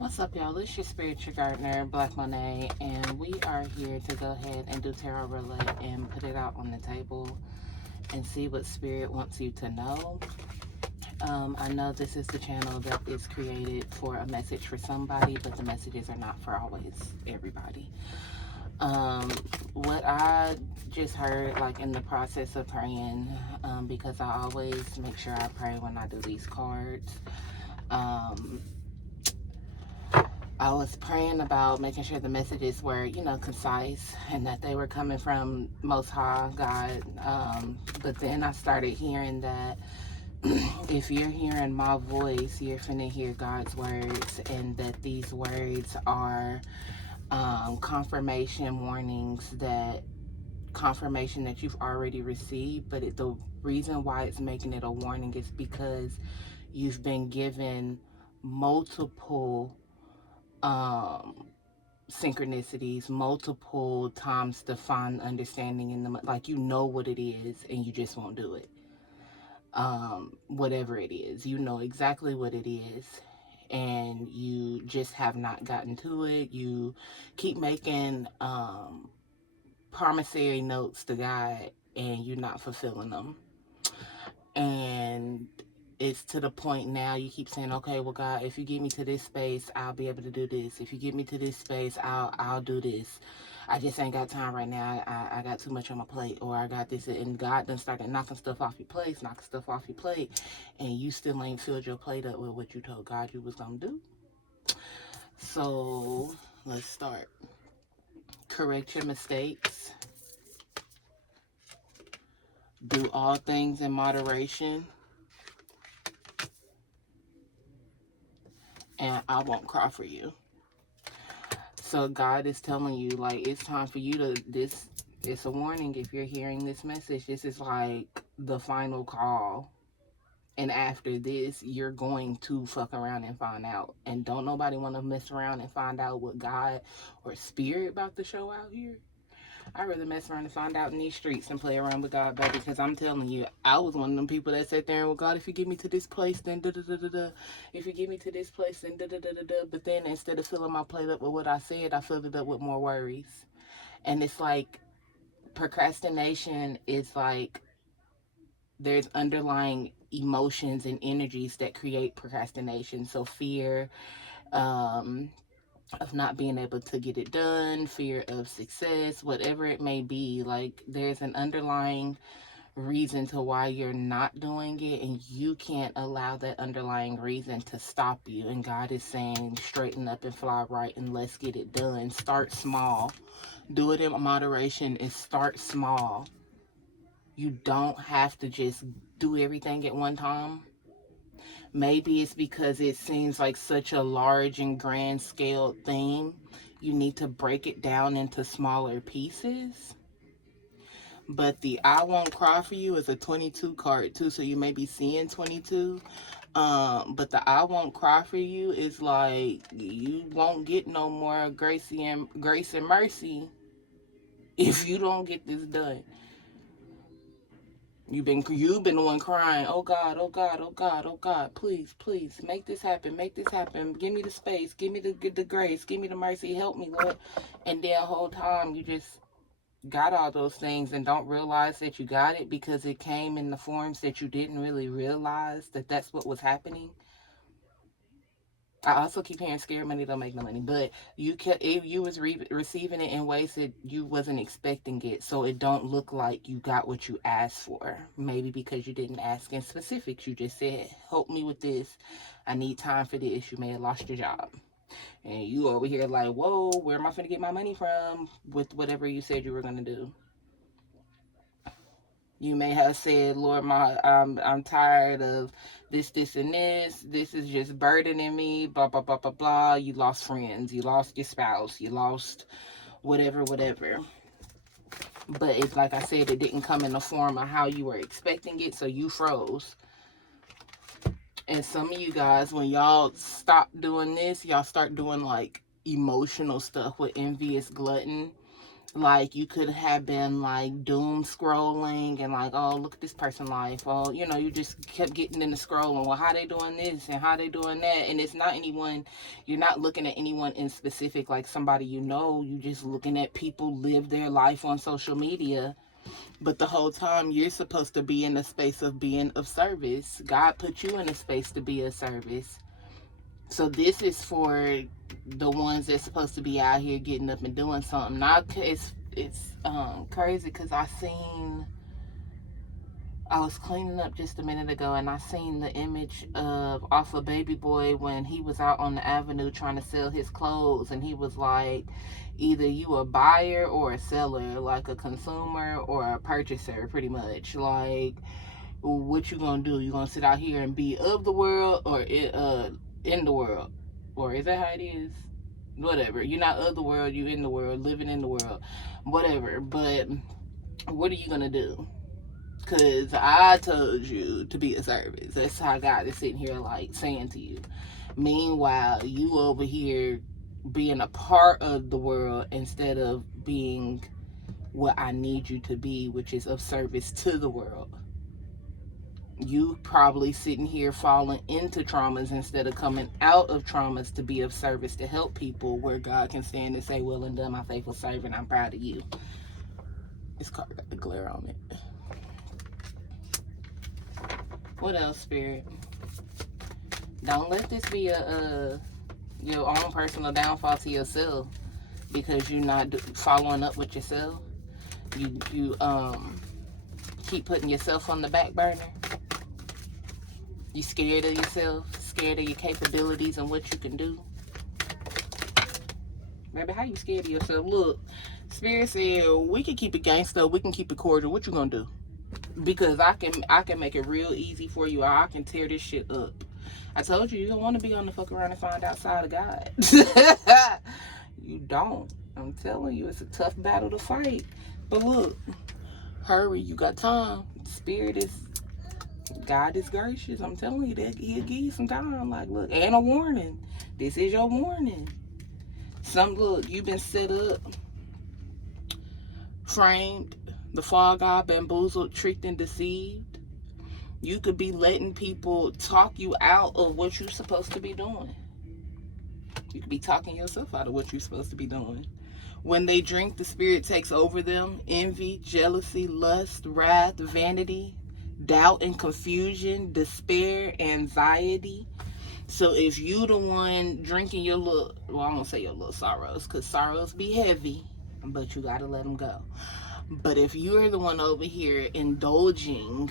What's up, y'all? It's your spiritual gardener, Black Monet, and we are here to go ahead and do Tarot Roulette and put it out on the table and see what Spirit wants you to know. I know this is the channel that is created for a message for somebody, but the messages are not for always everybody. What I just heard, like in the process of praying, because I always make sure I pray when I do these cards. I was praying about making sure the messages were, concise and that they were coming from Most High God. But then I started hearing that if you're hearing my voice, you're finna hear God's words, and that these words are confirmation warnings, that confirmation that you've already received. But the reason why it's making it a warning is because you've been given multiple synchronicities, multiple times to find understanding in them. Like, you know what it is and you just won't do it. Whatever it is, you know exactly what it is and you just have not gotten to it. You keep making promissory notes to God and you're not fulfilling them. And it's to the point now you keep saying, okay, well, God, if you get me to this space, I'll be able to do this. If you get me to this space, I'll do this. I just ain't got time right now. I got too much on my plate, or I got this. And God done started knocking stuff off your plate, and you still ain't filled your plate up with what you told God you was gonna do. So let's start. Correct your mistakes. Do all things in moderation. And I won't cry for you. So God is telling you, like, it's time for you to, it's a warning. If you're hearing this message, this is like the final call. And after this, you're going to fuck around and find out. And don't nobody want to mess around and find out what God or Spirit about to show out here. I'd rather mess around and find out in these streets than play around with God, baby. Because I'm telling you, I was one of them people that sat there and, well, God, if you get me to this place, then da-da-da-da-da. If you get me to this place, then da-da-da-da-da. But then instead of filling my plate up with what I said, I filled it up with more worries. And it's like procrastination is like there's underlying emotions and energies that create procrastination. So fear, of not being able to get it done, fear of success, whatever it may be. Like, there's an underlying reason to why you're not doing it, and you can't allow that underlying reason to stop you. And God is saying, straighten up and fly right, and let's get it done. Start small. Do it in moderation and start small. You don't have to just do everything at one time. Maybe it's because it seems like such a large and grand scale thing. You need to break it down into smaller pieces. But the I Won't Cry For You is a 22 card too, so you may be seeing 22. But the I Won't Cry For You is like, you won't get no more grace and mercy if you don't get this done. You've been the one crying, oh God, oh God, oh God, oh God, please, please, make this happen, give me the space, give me the grace, give me the mercy, help me, Lord. And then the whole time you just got all those things and don't realize that you got it because it came in the forms that you didn't really realize that that's what was happening. I also keep hearing scared money don't make no money, but if you was receiving it in ways that you wasn't expecting it, so it don't look like you got what you asked for. Maybe because you didn't ask in specifics. You just said, help me with this. I need time for this. You may have lost your job. And you over here like, whoa, where am I going to get my money from with whatever you said you were going to do? You may have said, Lord, I'm tired of this, and this. This is just burdening me, blah, blah, blah, blah, blah. You lost friends. You lost your spouse. You lost whatever. But it's like I said, it didn't come in the form of how you were expecting it, so you froze. And some of you guys, when y'all stop doing this, y'all start doing like emotional stuff with envious glutton. Like, you could have been like doom scrolling and like, oh, look at this person's life. Oh, you know, you just kept getting into scrolling. Well, how they doing this and how they doing that? And it's not anyone, you're not looking at anyone in specific, like somebody you know. You just looking at people live their life on social media. But the whole time you're supposed to be in a space of being of service. God put you in a space to be of service. So this is for the ones that's supposed to be out here getting up and doing something. Not it's crazy because I was cleaning up just a minute ago and I seen the image of off a baby boy when he was out on the avenue trying to sell his clothes, and he was like, either you a buyer or a seller, like a consumer or a purchaser, pretty much. Like, what you gonna do? You gonna sit out here and be of the world or in the world? Or is that how it is? Whatever. You're not of the world, you in the world, living in the world, whatever. But what are you gonna do? Because I told you to be a service. That's how God is sitting here like saying to you. Meanwhile, you over here being a part of the world instead of being what I need you to be, which is of service to the world. You probably sitting here falling into traumas instead of coming out of traumas to be of service to help people, where God can stand and say, well and done, my faithful servant, I'm proud of you. This card got the glare on it. What else, Spirit? Don't let this be your own personal downfall to yourself because you're not following up with yourself. You keep putting yourself on the back burner. You scared of yourself, scared of your capabilities and what you can do. Baby, how you scared of yourself? Look, Spirit said we can keep it gangsta, we can keep it cordial. What you gonna do? Because I can make it real easy for you, or I can tear this shit up. I told you don't want to be on the fuck around and find outside of God. You don't. I'm telling you, it's a tough battle to fight. But look, hurry, you got time. God is gracious. I'm telling you that he'll give you some time. Like, look, and a warning. This is your warning. Look, you've been set up, framed, the fall guy, bamboozled, tricked, and deceived. You could be letting people talk you out of what you're supposed to be doing. You could be talking yourself out of what you're supposed to be doing. When they drink, the spirit takes over them. Envy, jealousy, lust, wrath, vanity, doubt and confusion, despair, anxiety. So if you the one drinking your little, well, I won't say your little sorrows, because sorrows be heavy, but you got to let them go. But if you're the one over here indulging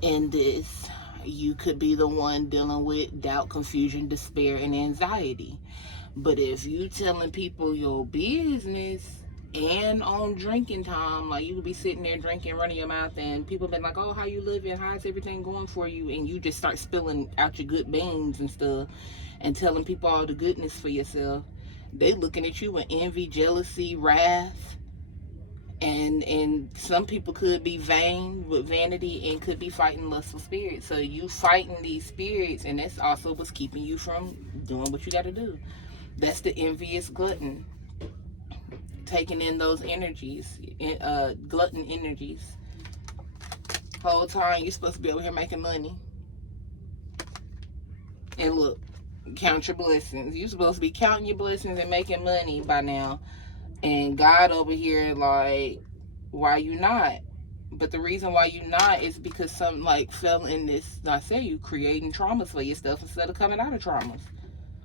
in this, you could be the one dealing with doubt, confusion, despair, and anxiety. But if you telling people your business and on drinking time, like you could be sitting there drinking, running your mouth, and people been like, oh, how you living? How's everything going for you? And you just start spilling out your good beans and stuff and telling people all the goodness for yourself. They looking at you with envy, jealousy, wrath. And some people could be vain with vanity and could be fighting lustful spirits. So you fighting these spirits, and that's also what's keeping you from doing what you got to do. That's the envious glutton, taking in those energies, glutton energies. Whole time you're supposed to be over here making money. And look, count your blessings. You're supposed to be counting your blessings and making money by now. And God over here, like, why you not? But the reason why you not is because some, like, fell in this, I say you creating traumas for yourself instead of coming out of traumas.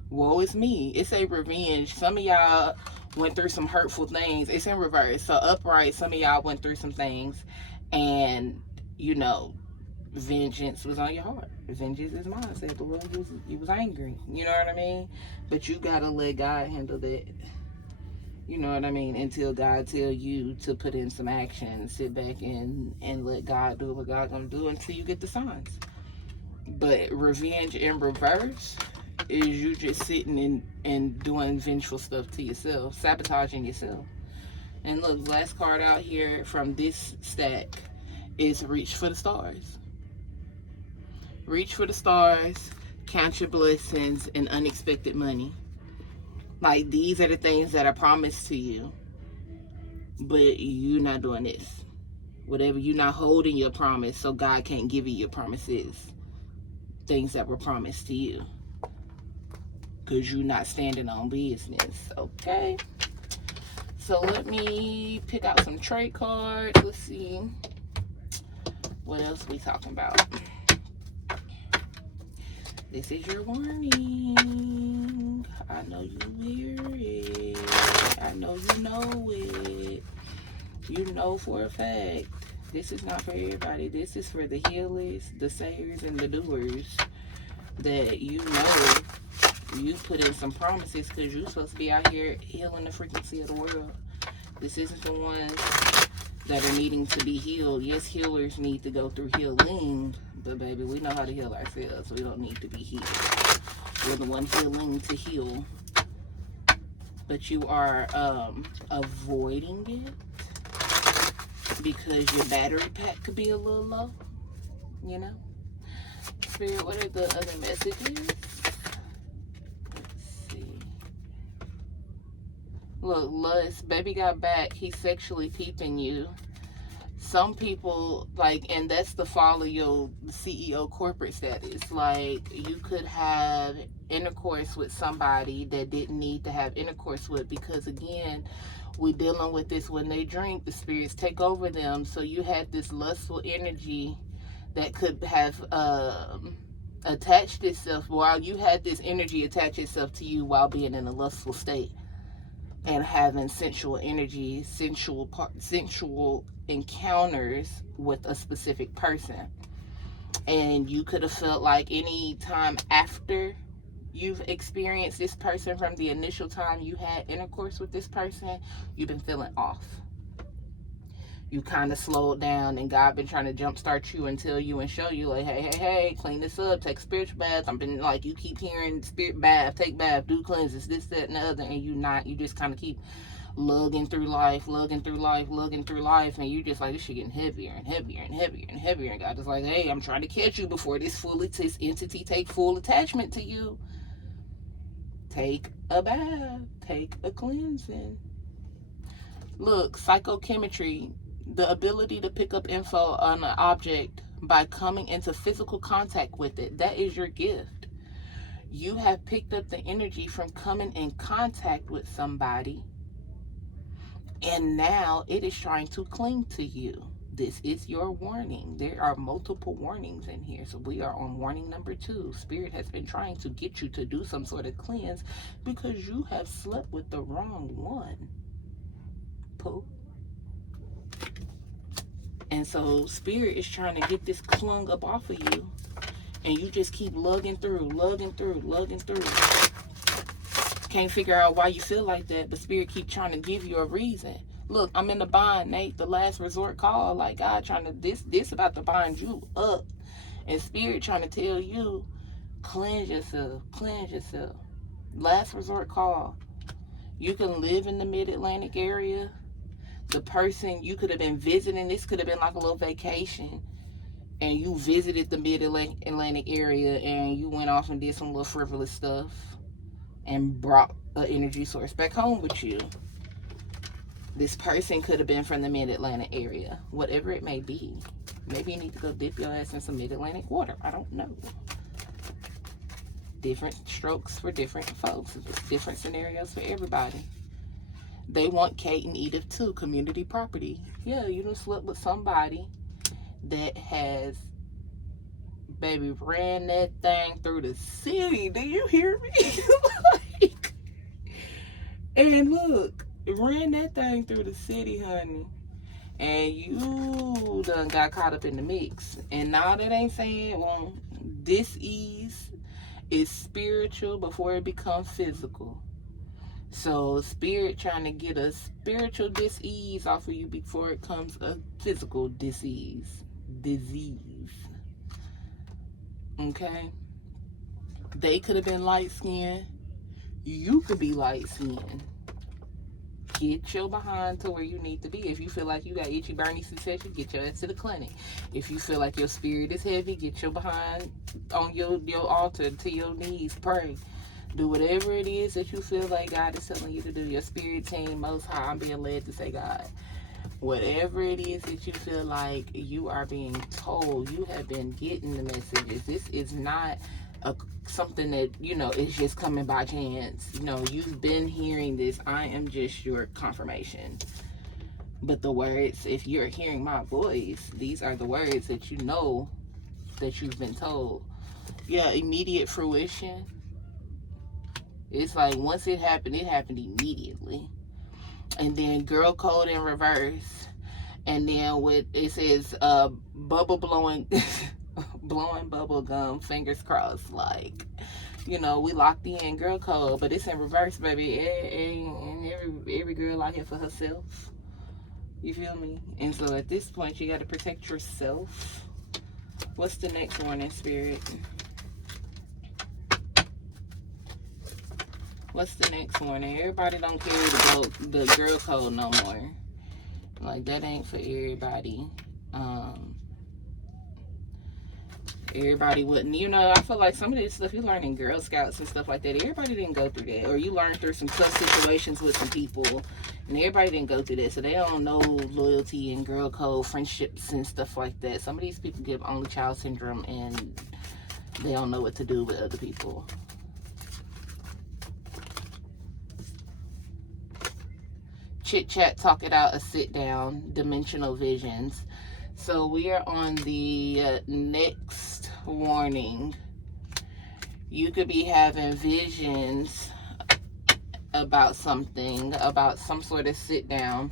Woe is me. It's a revenge. Some of y'all went through some hurtful things. It's in reverse. So upright, some of y'all went through some things. And, you know, vengeance was on your heart. Vengeance is mine, said the Lord. You was angry. You know what I mean? But you got to let God handle that. You know what I mean? Until God tell you to put in some action, sit back and let God do what God gonna do until you get the signs. But revenge in reverse is you just sitting and doing vengeful stuff to yourself, sabotaging yourself. And look, last card out here from this stack is reach for the stars. Reach for the stars, count your blessings, and unexpected money. Like, these are the things that are promised to you. but you're not doing this. Whatever, you're not holding your promise, so God can't give you your promises, things that were promised to you, because you're not standing on business. Okay, so let me pick out some trade cards. Let's see what else we talking about. This is your warning. I know you hear it. I know you know it. You know for a fact. This is not for everybody. This is for the healers, the sayers, and the doers. That you know you put in some promises, because you're supposed to be out here healing the frequency of the world. This isn't the ones that are needing to be healed. Yes, healers need to go through healing, but baby, we know how to heal ourselves. We don't need to be healed. We're the one healing to heal. But you are avoiding it because your battery pack could be a little low, you know? Spirit, what are the other messages? Let's see. Look, lust, baby got back. He's sexually peeping you. Some people, like, and that's the fall of your CEO corporate status. Like, you could have intercourse with somebody that didn't need to have intercourse with, because again, we're dealing with this when they drink, the spirits take over them. So you had this lustful energy that could have attached itself, while you had this energy attach itself to you while being in a lustful state and having sensual energy, sensual encounters with a specific person. And you could have felt like any time after you've experienced this person, from the initial time you had intercourse with this person, you've been feeling off. You kind of slowed down, and God been trying to jumpstart you and tell you and show you, like, hey, clean this up, take spiritual baths. I've been like, you keep hearing spirit bath, take bath, do cleanses, this, that, and the other, and you just kind of keep lugging through life, and you just like, this shit getting heavier and heavier and heavier and heavier, and God is like, hey, I'm trying to catch you before this entity take full attachment to you. Take a bath, take a cleansing. Look, psychochemistry, the ability to pick up info on an object by coming into physical contact with it, that is your gift. You have picked up the energy from coming in contact with somebody, and now it is trying to cling to you. This is your warning. There are multiple warnings in here. So we are on warning number 2. Spirit has been trying to get you to do some sort of cleanse because you have slept with the wrong one. Pooh. And so spirit is trying to get this clung up off of you, and you just keep lugging through. Can't figure out why you feel like that, but spirit keep trying to give you a reason. Look, I'm in the bind, Nate, the last resort call. Like, God trying to, this about to bind you up. And spirit trying to tell you, cleanse yourself. Last resort call. You can live in the mid-Atlantic area. The person you could have been visiting, this could have been like a little vacation, and you visited the mid-Atlantic area, and you went off and did some little frivolous stuff and brought an energy source back home with you. This person could have been from the mid-Atlantic area, whatever it may be. Maybe you need to go dip your ass in some mid-Atlantic water. I don't know. Different strokes for different folks. Different scenarios for everybody. They want Kate and Edith too, community property. Yeah, you done slept with somebody that has, baby, ran that thing through the city. Do you hear me? Like, and look, ran that thing through the city, honey. And you done got caught up in the mix. And now that ain't saying, well, dis-ease is spiritual before it becomes physical. So spirit trying to get a spiritual dis-ease off of you before it comes a physical disease. Okay? They could have been light-skinned. You could be light-skinned. Get your behind to where you need to be. If you feel like you got itchy, burny sensation, get your ass to the clinic. If you feel like your spirit is heavy, get your behind on your altar to your knees. Pray. Do whatever it is that you feel like God is telling you to do. Your spirit team, Most High, I'm being led to say God. Whatever it is that you feel like you are being told, you have been getting the messages. This is not something that, is just coming by chance. You've been hearing this. I am just your confirmation. But the words, if you're hearing my voice, these are the words that you know that you've been told. Yeah, immediate fruition. It's like once it happened immediately. And then girl code in reverse. And then it says bubble blowing blowing bubble gum, fingers crossed, like, we locked in girl code, but it's in reverse, baby. And every girl out here for herself. You feel me? And so at this point, you got to protect yourself. What's the next warning, Spirit? What's the next warning? Everybody don't carry the girl code no more. Like, that ain't for everybody. Everybody wouldn't, I feel like some of this stuff you learn in Girl Scouts and stuff like that, everybody didn't go through that. Or you learn through some tough situations with some people, and everybody didn't go through that. So they don't know loyalty and girl code, friendships and stuff like that. Some of these people get only child syndrome, and they don't know what to do with other people. Chit chat, talk it out, a sit down, dimensional visions. So we are on the next warning. You could be having visions about something, about some sort of sit down.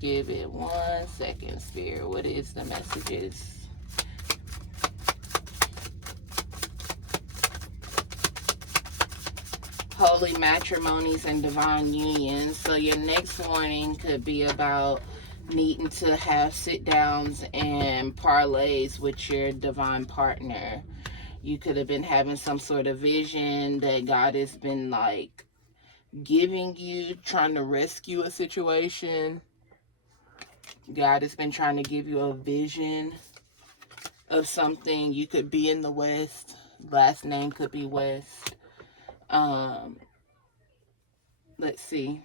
Give it 1 second, Spirit. What is the messages? Holy matrimonies and divine unions. So your next warning could be about needing to have sit downs and parlays with your divine partner. You could have been having some sort of vision that God has been like giving you, trying to rescue a situation. God has been trying to give you a vision of something. You could be in the West. Last name could be West. Let's see.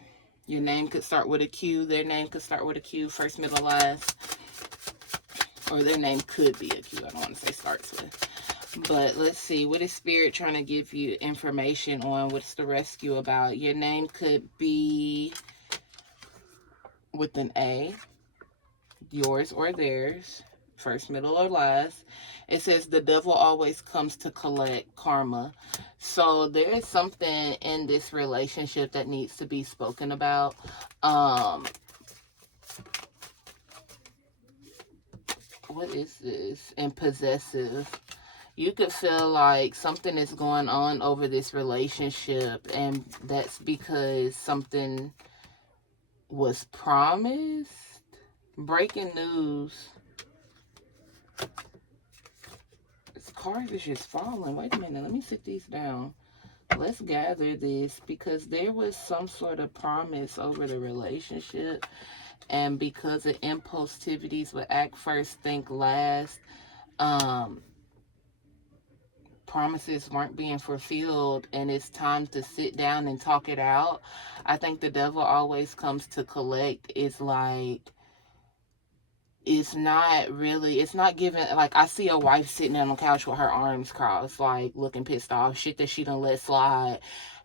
Your name could start with a Q. Their name could start with a Q. First, middle, last. Or their name could be a Q. I don't want to say starts with. But let's see. What is Spirit trying to give you information on? What's the rescue about? Your name could be with an A. Yours or theirs. First, middle, or last. It says the devil always comes to collect karma. So there is something in this relationship that needs to be spoken about. What is this? And possessive. You could feel like something is going on over this relationship, and that's because something was promised. Breaking news. This card is just falling. Wait a minute. Let me sit these down. Let's gather this, because there was some sort of promise over the relationship, and because of impulsivities with act first, think last, promises weren't being fulfilled, and it's time to sit down and talk it out. I think the devil always comes to collect. It's like, it's not giving, like, I see a wife sitting on the couch with her arms crossed, like, looking pissed off. Shit that she done let slide,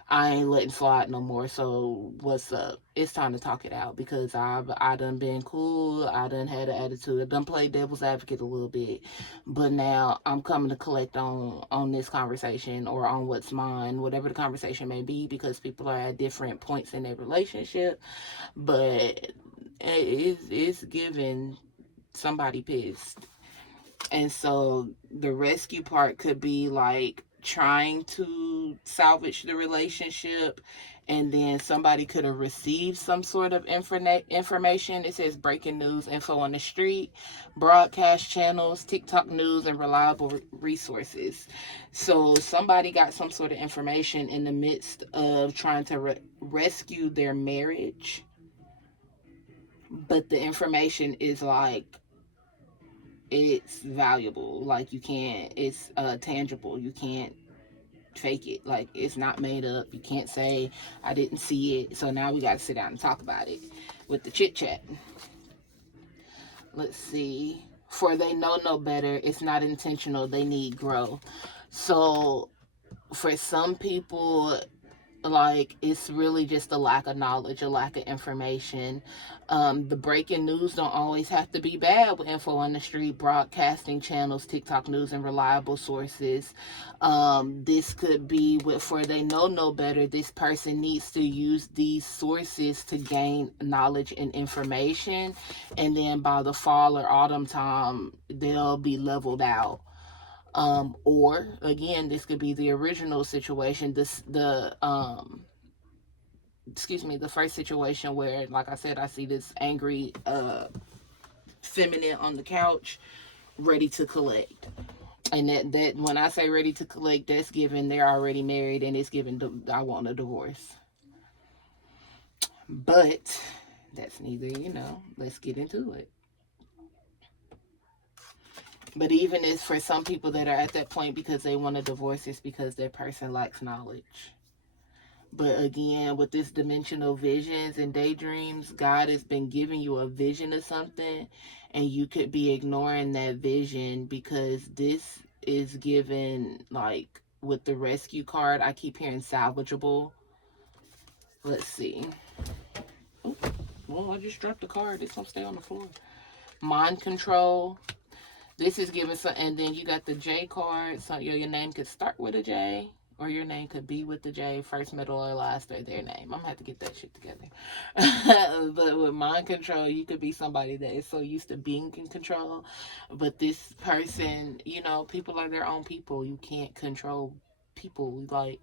I ain't letting slide no more. So what's up? It's time to talk it out, because I done been cool. I done had an attitude. I done played devil's advocate a little bit, but now I'm coming to collect on this conversation, or on what's mine, whatever the conversation may be, because people are at different points in their relationship. But it's giving somebody pissed. And so the rescue part could be like trying to salvage the relationship, and then somebody could have received some sort of information. It says breaking news, info on the street, broadcast channels, TikTok news, and reliable resources. So somebody got some sort of information in the midst of trying to rescue their marriage, but the information is like, it's valuable. Like, you can't, it's tangible. You can't fake it. Like, it's not made up. You can't say I didn't see it. So now we got to sit down and talk about it with the chit chat. Let's see. For they know no better. It's not intentional. They need grow. So for some people, like, it's really just a lack of knowledge, a lack of information. The breaking news don't always have to be bad with info on the street, broadcasting channels, TikTok news, and reliable sources. This could be with, for they know no better, this person needs to use these sources to gain knowledge and information, and then by the fall or autumn time, they'll be leveled out. Or again, this could be the original situation. The first situation where, like I said, I see this angry feminine on the couch, ready to collect. And that when I say ready to collect, that's given they're already married, and it's given I want a divorce. But that's neither, let's get into it. But even if for some people that are at that point because they want a divorce, it's because their person lacks knowledge. But again, with this dimensional visions and daydreams, God has been giving you a vision of something, and you could be ignoring that vision because this is given, like, with the rescue card, I keep hearing salvageable. Let's see. Ooh, well, I just dropped the card. It's going to stay on the floor. Mind control. This is given, and then you got the J card. So your name could start with a J, or your name could be with the J, first, middle, or last, or their name. I'm going to have to get that shit together. But with mind control, you could be somebody that is so used to being in control. But this person, people are their own people. You can't control people. Like,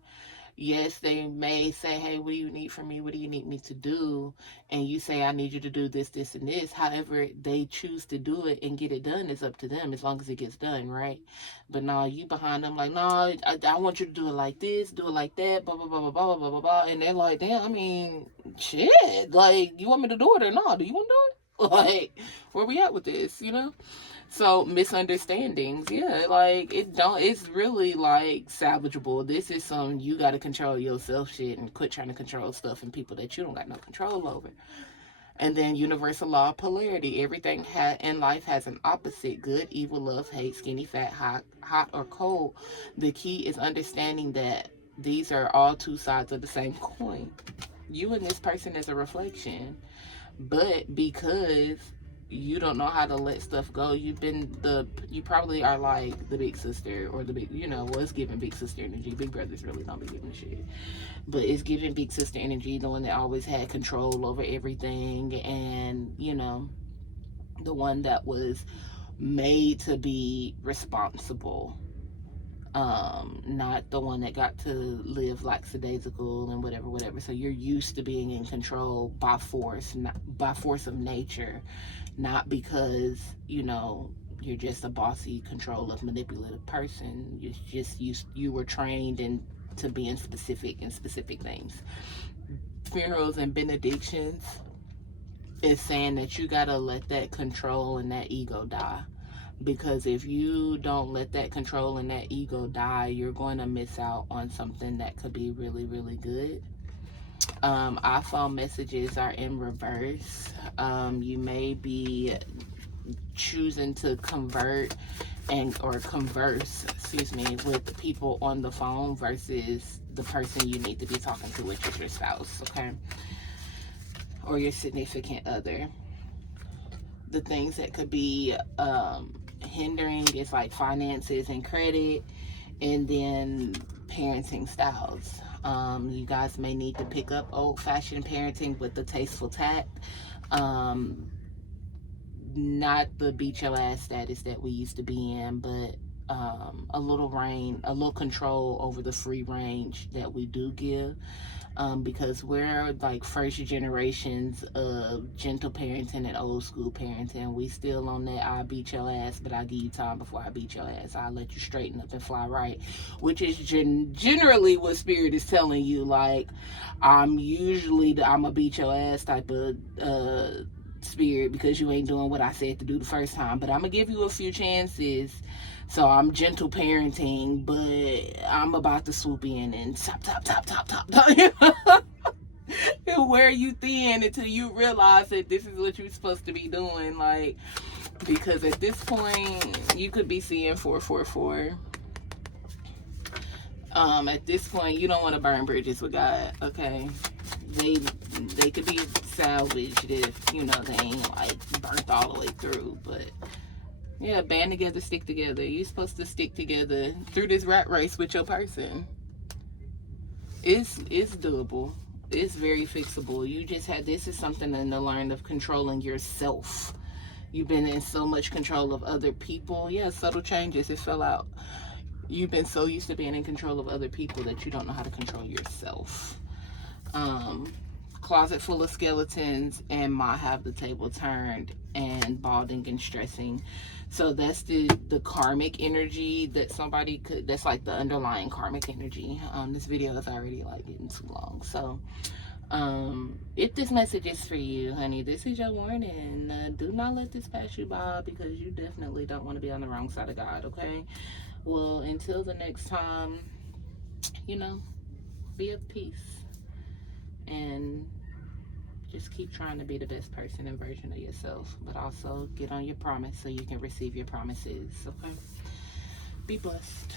yes, they may say, hey, what do you need from me? What do you need me to do? And you say, I need you to do this, this, and this. However, they choose to do it and get it done is up to them, as long as it gets done, right? But no, you behind them like, no, I want you to do it like this, do it like that, blah, blah, blah, blah, blah, blah, blah, blah. And they're like, damn, I mean, shit. Like, you want me to do it or not? Do you want to do it? Like, where we at with this, So misunderstandings, yeah, like it's really like salvageable. This is some you got to control yourself shit and quit trying to control stuff and people that you don't got no control over. And then universal law of polarity. Everything in life has an opposite: good, evil, love, hate, skinny, fat, hot or cold. The key is understanding that these are all two sides of the same coin. You and this person is a reflection, but because you don't know how to let stuff go, you probably are like the big sister or the big, it's giving big sister energy. Big brothers really don't be giving a shit, but it's giving big sister energy, the one that always had control over everything, and the one that was made to be responsible, not the one that got to live lackadaisical and whatever. So you're used to being in control by force, not by force of nature, not because you're just a bossy, controlling, manipulative person. You were trained to being specific in specific things. Funerals and benedictions is saying that you gotta let that control and that ego die. Because if you don't let that control and that ego die, you're going to miss out on something that could be really, really good. iPhone messages are in reverse. You may be choosing to converse with people on the phone versus the person you need to be talking to, which is your spouse, okay? Or your significant other. The things that could be hindering is like finances and credit, and then parenting styles. You guys may need to pick up old-fashioned parenting with the tasteful tact. Not the beat your ass status that we used to be in, but a little control over the free range that we do give. Because we're like first generations of gentle parenting and old school parenting. We still on that I beat your ass, but I give you time before I beat your ass. I'll let you straighten up and fly right, which is generally what spirit is telling you. Like, I'm a beat your ass type of Spirit, because you ain't doing what I said to do the first time. But I'm gonna give you a few chances. So I'm gentle parenting, but I'm about to swoop in and top, and wear you thin until you realize that this is what you're supposed to be doing. Like, because at this point, you could be seeing 444. At this point, you don't want to burn bridges with God, okay? They could be salvaged if, you know, they ain't like burnt all the way through. But yeah, band together, stick together. You're supposed to stick together through this rat race with your person. It's doable. It's very fixable. You just had, this is something in the learn of controlling yourself. You've been in so much control of other people. Yeah, subtle changes, it fell out. You've been so used to being in control of other people that you don't know how to control yourself. Closet full of skeletons and might have the table turned and balding and stressing. So that's the karmic energy that somebody could, that's like the underlying karmic energy. This video is already like getting too long. So if this message is for you, honey, this is your warning. Do not let this pass you by, because you definitely don't want to be on the wrong side of God, okay? Well, until the next time, you know, be at peace. And just keep trying to be the best person and version of yourself, but also get on your promise so you can receive your promises, okay? Be blessed.